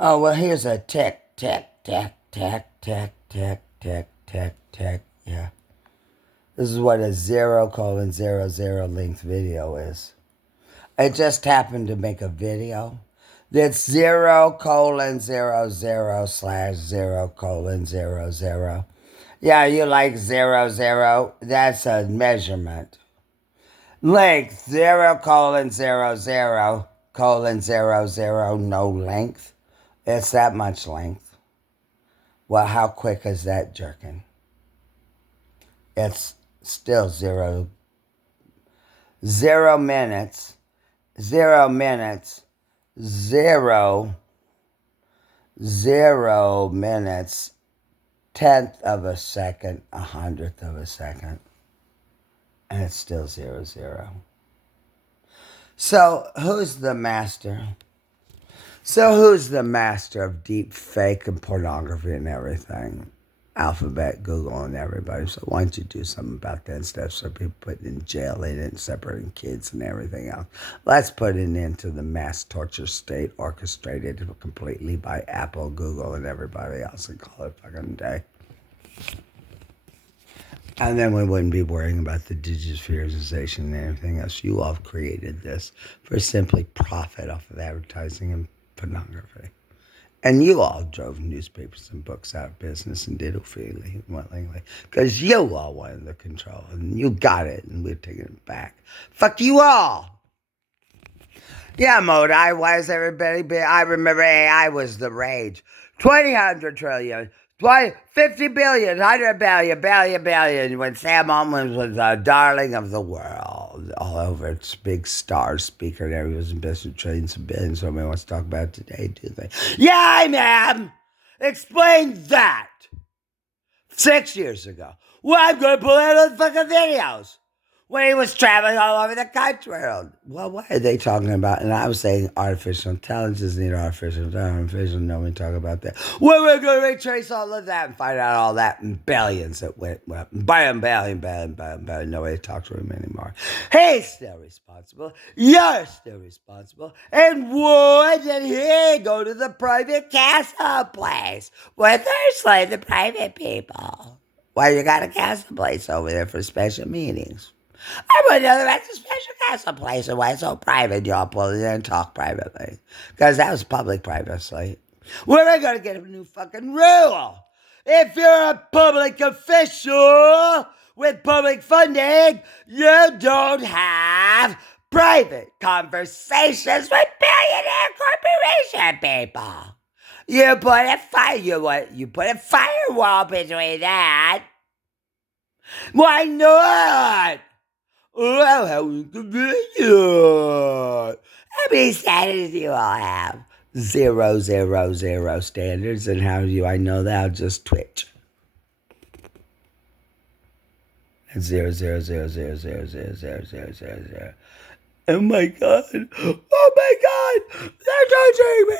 Oh, well, here's a tick, tick, tick, tick, tick, tick, tick, tick, tick. Yeah. This is what a 0:00 length video is. It just happened to make a video that's 0:00/0:00. Yeah, you like 00? That's a measurement. Length 0:00:00, no length. It's that much length. Well, how quick is that jerking? It's still 0 minutes, 0 minutes, 0 minutes, 10th of a second, 100th of a second, and it's still 00. So who's the master? Who's the master of deep fake and pornography and everything? Alphabet, Google, and everybody. So why don't you do something about that stuff so people put in jail, they didn't separating kids and everything else. Let's put an end to the mass torture state orchestrated completely by Apple, Google, and everybody else and call it fucking day. And then we wouldn't be worrying about the digitization and everything else. You all created this for simply profit off of advertising and pornography. And you all drove newspapers and books out of business and did it freely and willingly. Because you all wanted the control. And you got it, and we're taking it back. Fuck you all! Yeah, Modi, why is everybody... I remember AI was the rage. 200 trillion, 50 billion, 100 billion, when Sam Altman was the darling of the world. All over its big star speaker, and everybody was investing trillions and billions. Nobody wants to talk about it today, do they? Yeah, ma'am! Explain that! 6 years ago. Well, I'm going to pull out the fucking videos. When he was traveling all over the country. Well, what are they talking about? And I was saying artificial intelligence, need artificial intelligence. Nobody talk about that. Well, we're going to retrace all of that and find out all that in billions that went up. Billion. Nobody talks to him anymore. He's still responsible. You're still responsible. And why did he go to the private castle place with Ursula, the private people? Why you got a castle place over there for special meetings? I want to know about the special castle place and why it's so private. Y'all pull in there and talk privately. Because that was public privacy. We're going to get a new fucking rule. If you're a public official with public funding, you don't have private conversations with billionaire corporation people. You put a firewall between that. Why not? Oh, how inconvenient. How many standards do you all have? 000 standards. And how do I know that? I'll just twitch. It's 00000000000. Oh my God. Oh my God. They're torturing me.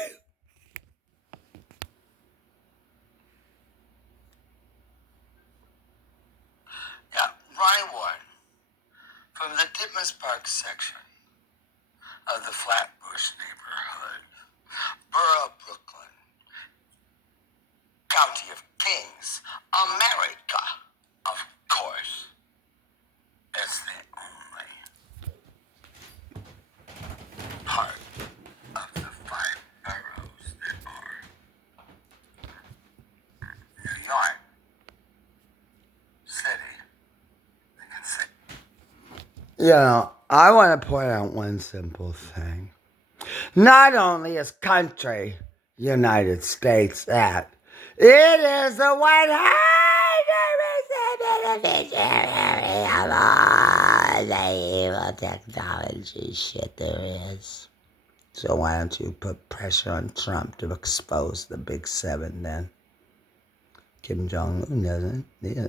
Yeah, Ronnie-Dean-Ward from the Ditmas Park section of the Flatbush neighborhood, Borough, Brooklyn, County of Kings, America, of course. It's the only part of the 5 boroughs that are New York City. You know, I want to point out one simple thing. Not only is country United States that, it is the 100% beneficiary of all the evil technology shit there is. So why don't you put pressure on Trump to expose the big 7 then? Kim Jong-un doesn't. Yeah,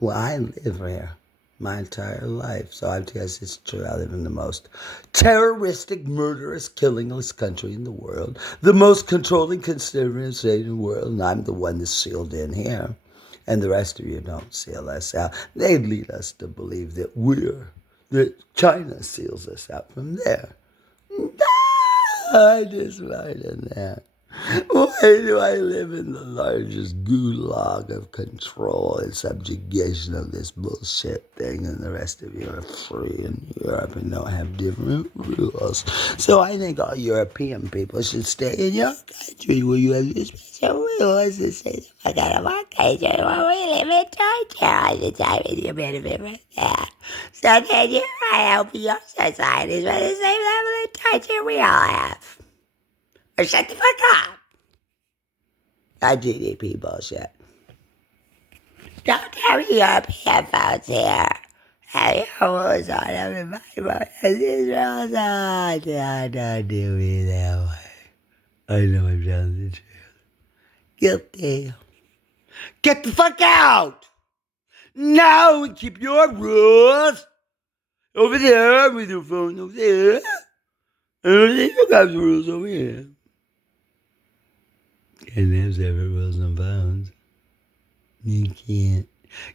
well, I live here my entire life, so I guess it's true. I live in the most terroristic, murderous, killingless country in the world, the most controlling, conservative state in the world, and I'm the one that's sealed in here. And the rest of you don't seal us out. They lead us to believe that China seals us out from there. I just write in that. Why do I live in the largest gulag of control and subjugation of this bullshit thing, and the rest of you are free in Europe and don't have different rules? So I think all European people should stay in your country where you have your special rules and say the fuck out of our country where we live in torture all the time and you benefit from that. So then you might open your societies with the same level of torture we all have. Or shut the fuck up. That GDP bullshit. Don't tell me European folks here. Have your rules on everybody, but these rules on. Don't do me that way. I know I'm telling the truth. Guilty. Get the fuck out! Now and keep your rules over there with your phone over there. And over there, you got the rules over here. Can't have separate rules on phones. You can't.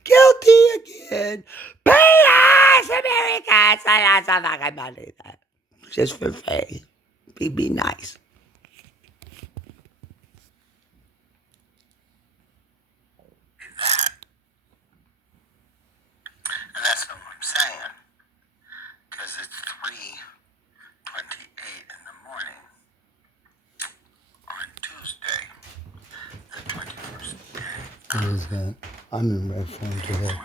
Guilty again. Pay us, Americans. That's a fucking money. Just for free. Be nice. And that's what I'm saying. Because it's 3:28 in the morning on Tuesday, the 21st day. What is that? I'm in red phone today.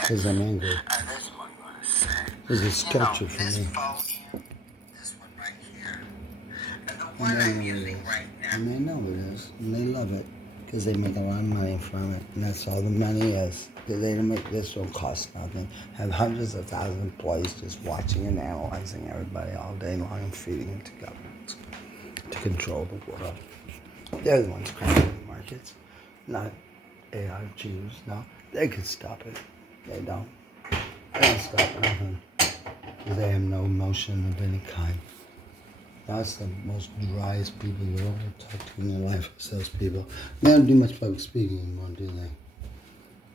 Because I'm angry. And this one I'm going to say. It's a sketcher for this me. phone here, this one right here, and the one I'm using right now. And they know it is. And they love it. Because they make a lot of money from it. And that's all the money is. Because they don't make this don't cost nothing. Have hundreds of thousands of employees just watching and analyzing everybody all day long and feeding it to governments to control the world. They're the ones cracking the markets, not AI Jews. No, they could stop it. They don't. They don't stop nothing. Because they have no emotion of any kind. That's the most driest people you'll ever talk to in your life, those people. They don't do much public speaking anymore, do they?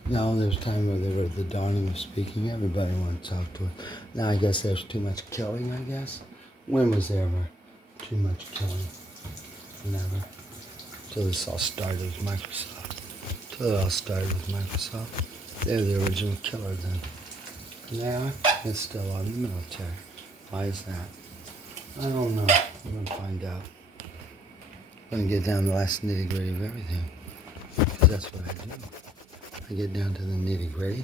No, there was a time where they were the dawning of speaking. Everybody wanted to talk to it. Now I guess there's too much killing, I guess. When was there ever too much killing? Never. Until this all started with Microsoft. Until it all started with Microsoft. They're the original killer then. And they are. It's still on the military. Why is that? I don't know. I'm going to find out. I'm going to get down to the last nitty-gritty of everything. Because that's what I do. I get down to the nitty-gritty.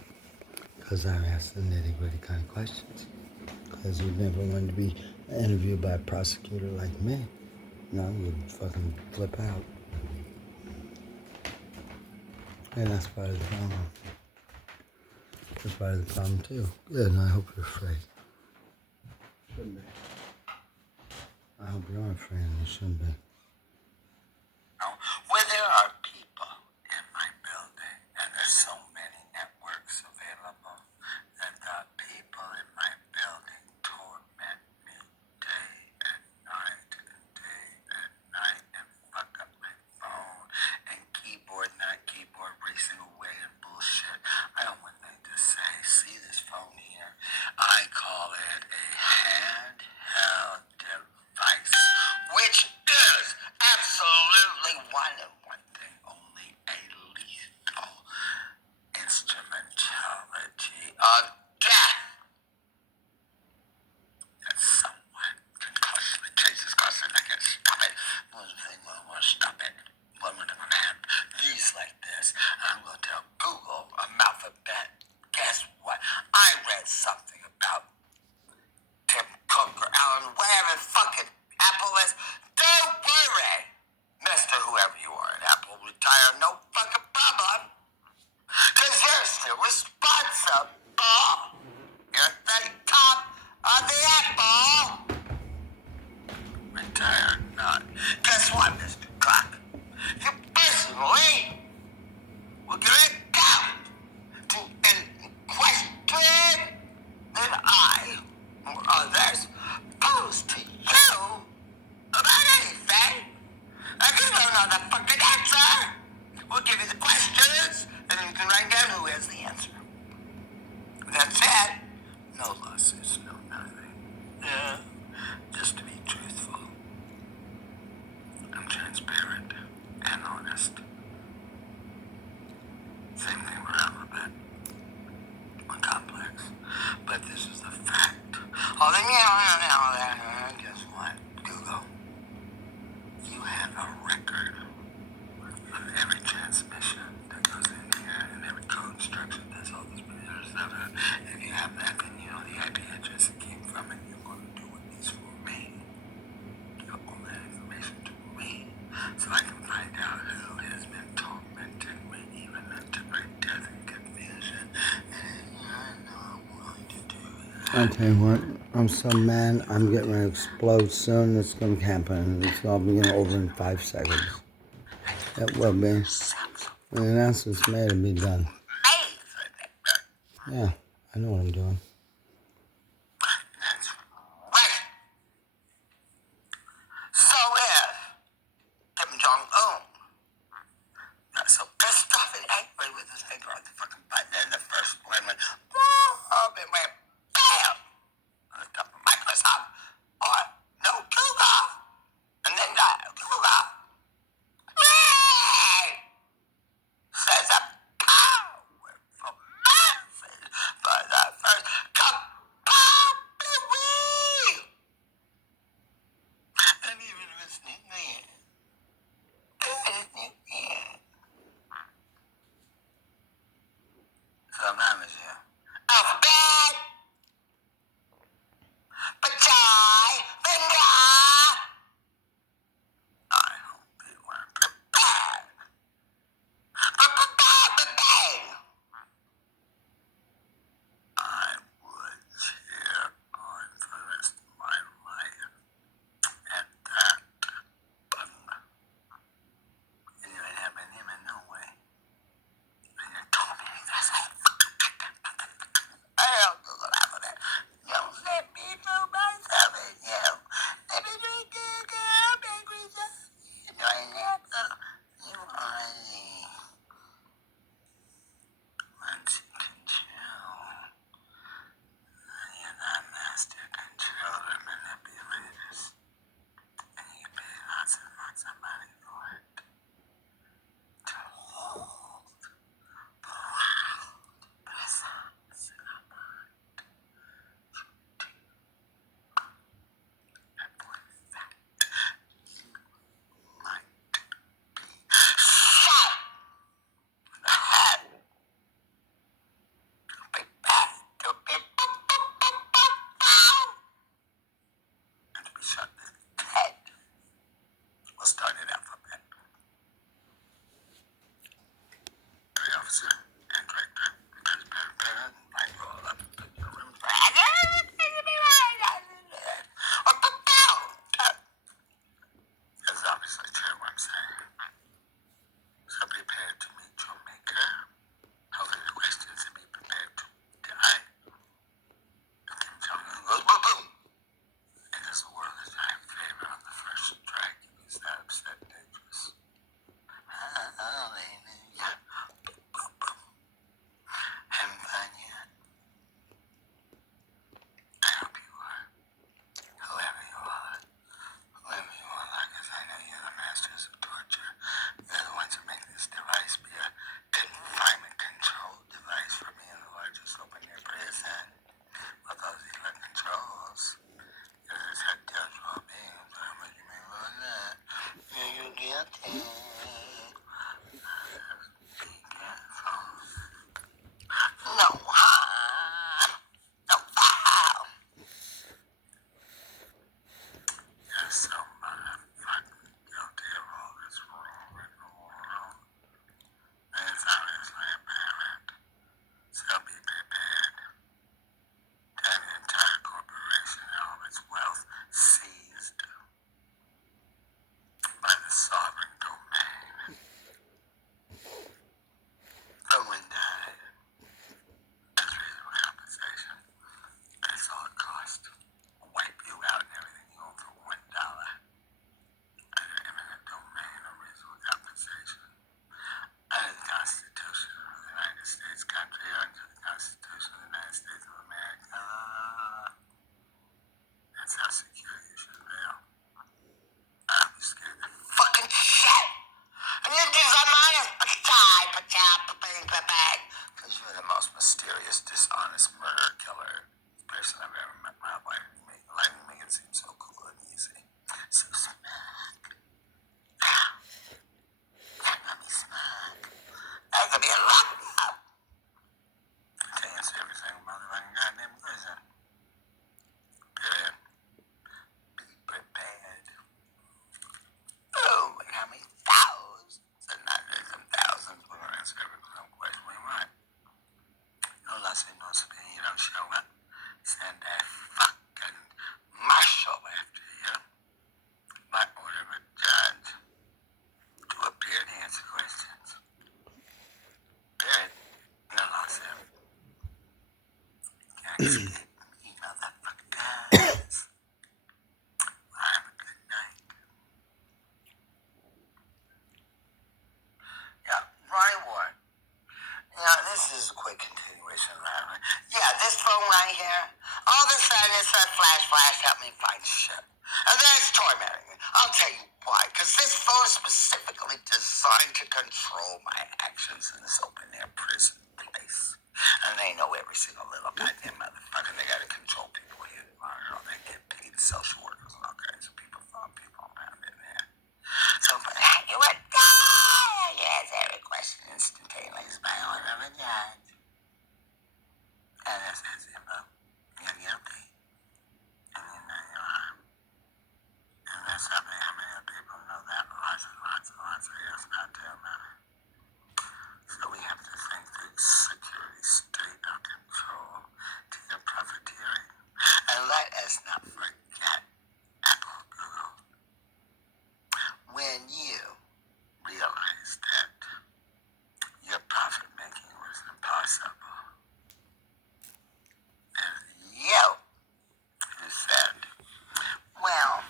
Because I ask the nitty-gritty kind of questions. Because you'd never want to be interviewed by a prosecutor like me. No, you'd fucking flip out. And that's part of the problem. That's part of the problem, too. Good, and I hope you're afraid. Shouldn't be. I hope you are afraid, and you shouldn't be. Where there are people in my building, and there's so many networks available, that the people in my building torment me day and night and fuck up my phone and keyboard, not keyboard, racing away and bullshit. I don't want anything to say. See this phone here? I call it a handheld device, which is absolutely one thing only, a lethal instrumentality of death that someone can cautiously trace his course and I can stop it. One thing will stop it. One when I'm gonna have these like this. I'm gonna tell Google a alphabet. Guess what? I read something about Tim Cook or Alan, whatever fucking Apple is. Don't worry, Mr. Whoever you are at Apple, retire, no fucking problem. Because you're still responsible. You're at the top of the apple. Retire not. Guess what, Mr. Clark? You personally will give an account to any question that I or others pose to you about anything. I just don't know the fucking answer. We'll give you the questions, and then you can write down who has the answer. That's it. No lawsuits, no nothing. Yeah, just to be truthful. transparent and honest. Same thing with alphabet. Complex. But this is the fact. Oh, then guess what? Google. You have a record of every transmission that goes in here and every code instruction that's all this stuff. If you have that, then you know the IP address it came from, and you're going to do what is for me. Give all that information to me so I can find out who has been tormenting me even unto my death and confusion. And I know I'm willing to do that. I tell you what, I'm so mad. I'm getting ready to explode soon. It's going to happen. It's all be over in 5 seconds. It will be. The announcement's made to be done. Yeah, I know what I'm doing. That's right. So if Kim Jong-un got so pissed off and angry with his finger on the fucking button and the first one went, oh, it went bam on the top of Microsoft or no Google, and then Google says a powerful message for the first That got me smart. That could be a locked up. To answer every single motherfucking goddamn question. Good. Be prepared. Oh, and how many thousands and hundreds and thousands will answer every single question we want. No less than no spin, you don't show up. Send that fucking marshal after you. By order of a judge. To appear to answer questions. Period. No loss there. Can't escape me, motherfuckers. Well, have a good night. Yeah, Ronnie-Ward. This is a quick continuation of that, right? Yeah, this phone right here, all of a sudden it says flash, help me find shit. And then it's tormenting me. I'll tell you why. Because this phone is specifically designed to control my actions in this open-air prison place. And they know every single little goddamn motherfucker. They gotta control people here. They get paid social workers and all kinds of people, follow people around in there. So, but you would die. Yes, every question instantaneously by order of a judge. And this is info. You're guilty. And you know you are. And there's something, how many people know that? Lots and lots and lots of years not too many. So we have to think the security state of control to your profiteering. And let us not forget Apple, Google. When you realized that your profit making was impossible, and you who said, well,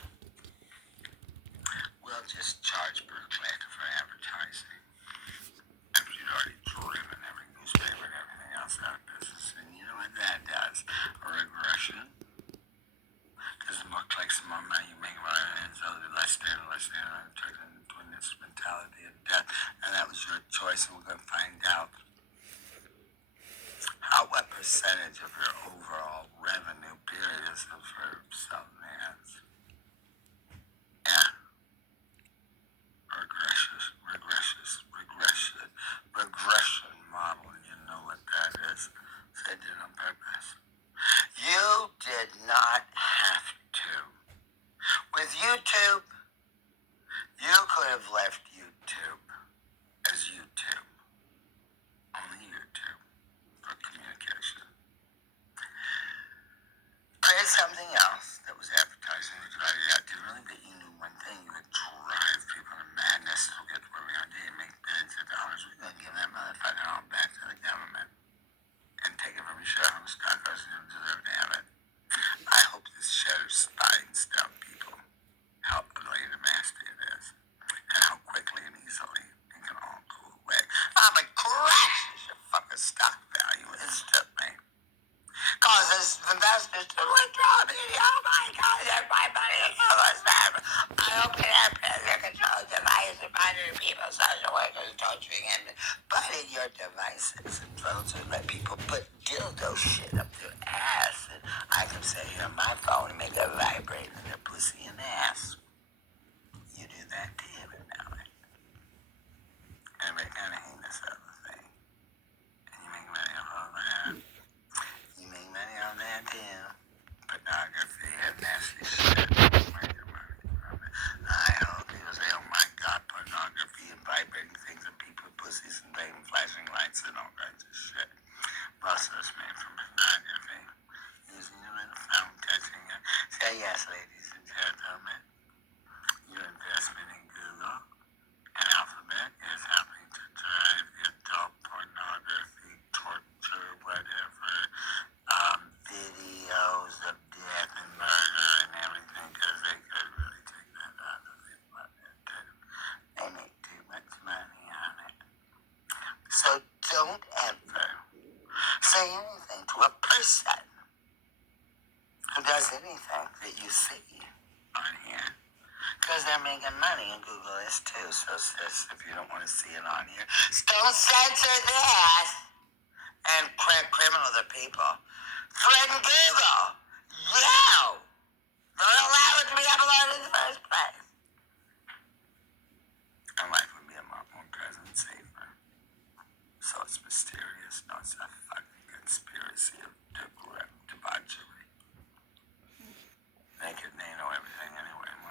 we'll just charge per click for advertising. After you'd already driven every newspaper and everything else out of business. And you know what that does? A regression. Because the more clicks, the more money you make, and so the less data, turned into this mentality of death. And that was your choice, and we're going to find out what percentage of your overall revenue period is for selling ads. Yeah. Regression model, and you know what that is. So they did it on purpose. You did not have to. With YouTube, you could have left YouTube as YouTube. Only YouTube for communication. Create something else that was advertising to drive you out differently, but you knew one thing, you would drive people to madness to get to where we're going to do, make billions of dollars. We're going to give that motherfucker all back to the government and take it from your shareholders, stockholders, and you don't deserve to have it. I hope this shatters spines down people, how ugly and nasty it is, and how quickly and easily it can all go away. It crashes your fucking stock value instantly. Causes investors to withdraw me. Oh my God, there's my money is almost bad. I open up their control device and monitoring people, social workers, torturing him, butting your devices and phones and let people put dildo shit up their ass. And I can say on my phone and make it vibrate in their pussy and ass. You do that too every now and then. Every kind of heinous other thing. And you make money off all that. You make money on that too. Pornography and nasty shit. Where your money from it. I hope people say, oh my God, pornography and vibrating things and people pussies and things, flashing lights and all kinds of shit. Most of us made from pornography. Using the little phone, touching it. Say yes, ladies and gentlemen. Your investment in Google and Alphabet is helping to drive the adult pornography, torture, whatever, videos of death and murder and everything, because they could really take that out of it, but they make too much money on it. So don't ever say anything to a person who does anything that you see on here. Because they're making money, and Google is too. So, sis, if you don't want to see it on here, don't censor this and criminal the people. Threaten Google. You don't allow it to be uploaded in the first place. was a fucking conspiracy of debauchery.